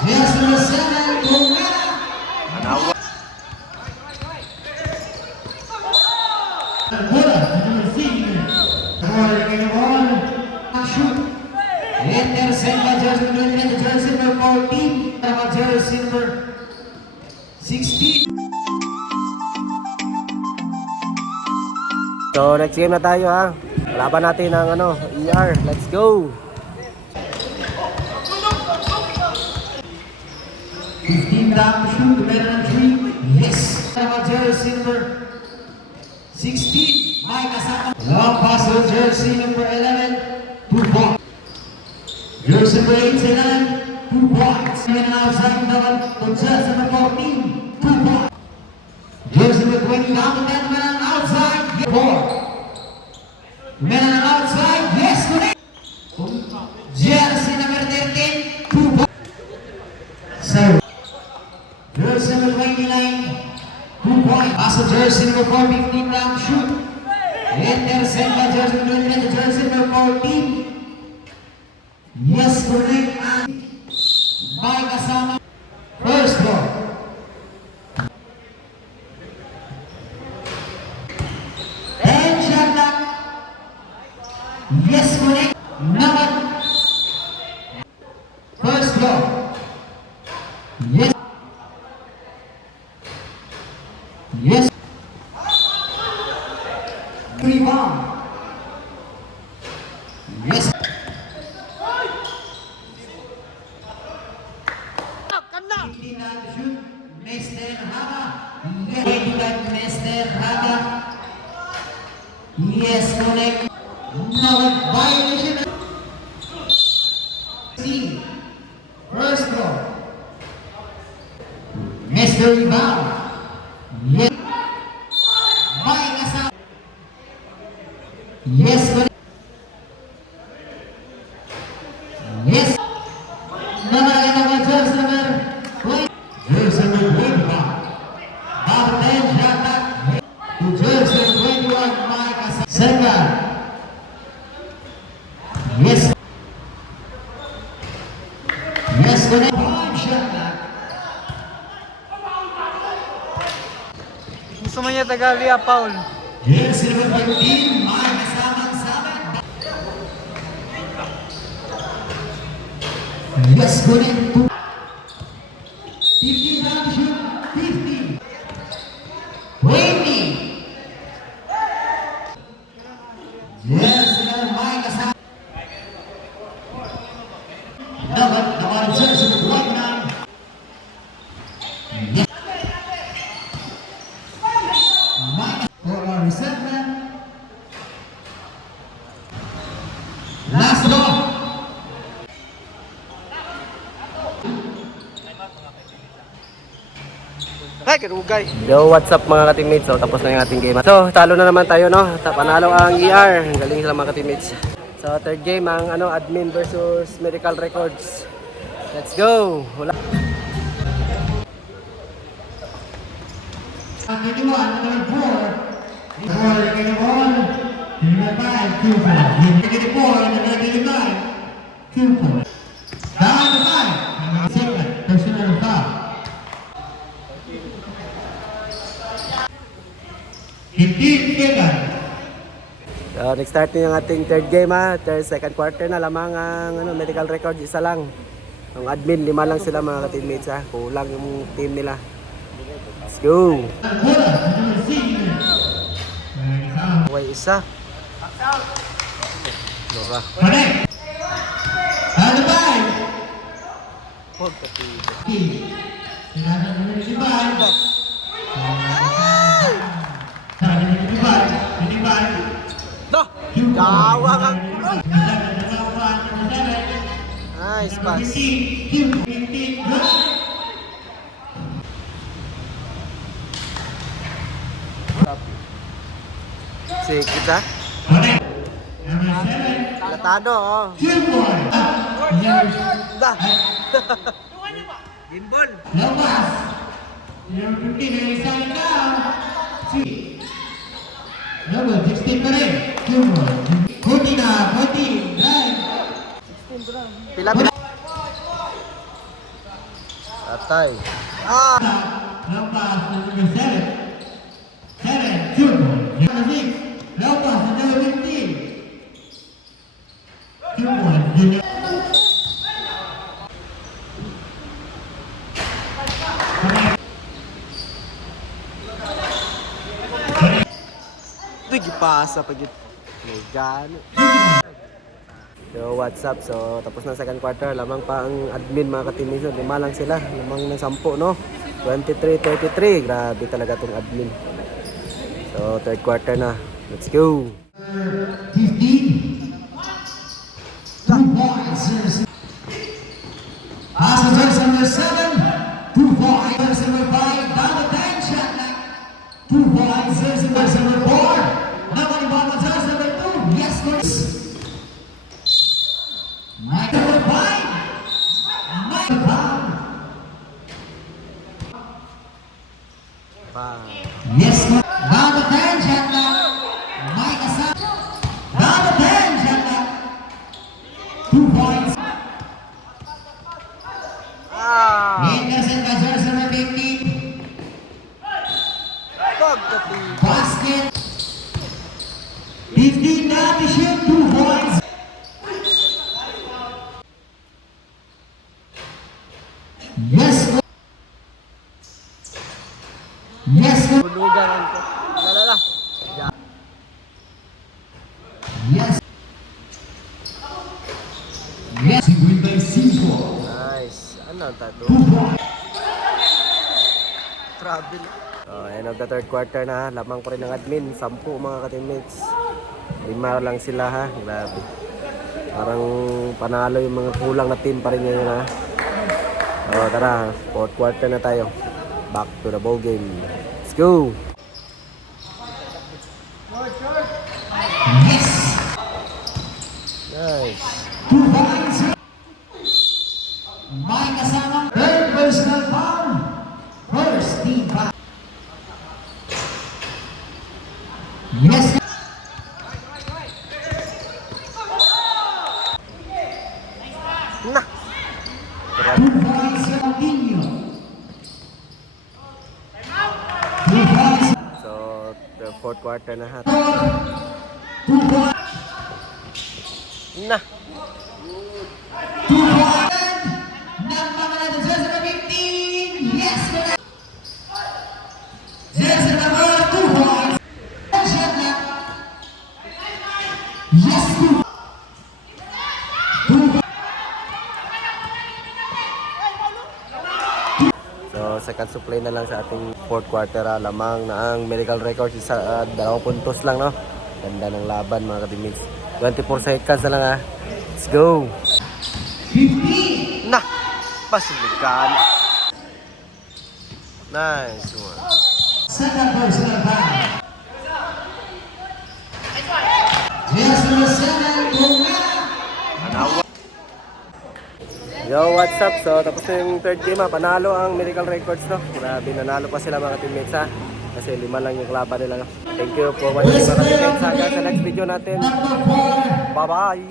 Yes, number 7, Gumera. Anawa. Bola, number 6. Shoot. Intercept by jersey number 20, jersey number 14, jersey number 16. So next game na tayo ha. Laban natin ang ER. Let's go. 15 down shoot, number 3. Yes. Jersey number 16. Mike Asama. Long pass to jersey number 11. 2 points. Jersey number 8, 2 points. And outside double to jersey number 14. 2 points. Jersey number 20 down to 10. Men outside. 4. Men outside. Yes, correct. Jersey number 13. 2 points. So, jersey number 29. 2 points. Pass to jersey number 4, 15 down shoot. Intercept by jersey number 20, jersey number 14. Yes, correct. And by kasama. First ball. And shot lang. Yes, correct. Naman. First ball. Yes. Yes. Rebound. Yes. Shoot. Mr. Haga. Mr. Haga. Yes, correct. No violation. See. First goal. Mr. Rebound. Yes. Mike Asama. Yes, correct. Yes. Number 11, jersey number 20. Jersey number 21. Bartel Jatak. To jersey number 21, Mike Asama. Second. Yes. Yes, correct. Point shot. Gusto mo niya taga-Via Paul. Jersey number 15, Mike Asama. Yes, correct. 15 down shoot. 50. 20. Yes, Mike Asama. Dapat jersey number 19. Yes. Mike for our reserve. Last ball. Ay, karugay. Yo, what's up mga ka-teammates? So tapos na yung ating game. So talo na naman tayo no. Panalo ang ER. Galing sila mga ka-teammates. So third game ang admin versus medical records. Let's go. Wala. Number 4. Number 5, 2 points. Number 4, number 5, 2 points. Down to 5. Second, personal foul. 15 seconds. So next start na yung ating third game ha. Second quarter na lamang ang medical records. Isa lang. Ang admin, 5 lang sila mga ka-teammates ha. Kulang yung team nila. Let's go. Okay, isa. Dora. Connect. Down to 5. Huwag pati. Sinasang number 25. No! Dawa ka! Nice pass. Sikit ha? Latado oh. Da! Gimbal! Number 16 pa rin. 2 more. 40 na. 40. Drive. Pila-pila. Atay. Low pass to number 7. 7, 2. Number 6. Low pass to number 15. 2 Junior. Ito gipasa pag may gano. So what's up? So tapos na second quarter, lamang pa ang admin mga ka-teammates. Lima lang sila, lamang ng 10 no. 23-33, grabe talaga tong admin. So third quarter na, let's go. 15. 2 points. Pass to verse number 7. 2 points. Verse number 5. Down the bench. 2 points. Verse number 4. Naman yung ball. Verse number 2. Yes, Chris. Mike number 5. Mike Brown. Pa. Yes, down the bench. Mike Asad. Down the bench. 2 points. Anderson by verse number 15. Basket. 15 down to shoot. 2 points. Yes. Yes. Bulugan ang to. Lalala. Yes. Yes. He win by 5. Nice. Ano ang tato? 2 points. Travel. End of the third quarter na, lamang ko rin ng admin, 10 mga ka-teammates. 5 lang sila ha, grabe. Parang panalo yung mga kulang na team pa rin ngayon ha. So tara, fourth quarter na tayo. Back to the ball game. Let's go! Yes. Nice. 2 points. Mike kasama. Third personal foul. First team foul. Yes. Na! 2 points. Continue. 2 points. So, the fourth quarter na ha. 2 points. Na! 2 points. Nagpapalala sa jersey number 15. Yes. Jersey number 2 points. Shot na. Yes. 2 points. So, second supply na lang sa ating fourth quarter ha. Lamang na ang medical records sa 2 puntos lang no. Ganda ng laban mga ka-teammates. 24 seconds na lang ha. Let's go! 15. Na! Pasilikan! Nice one. Second personal foul. Jersey number 7. Kumela. Anawa. Yo, what's up? So, tapos na yung third game ha. Panalo ang medical records no. Grabe, nanalo pa sila mga teammates ha. Kasi 5 lang yung laban nila no. Thank you for watching mga teammates. Hanggang sa next video natin. Number 4. Bye-bye!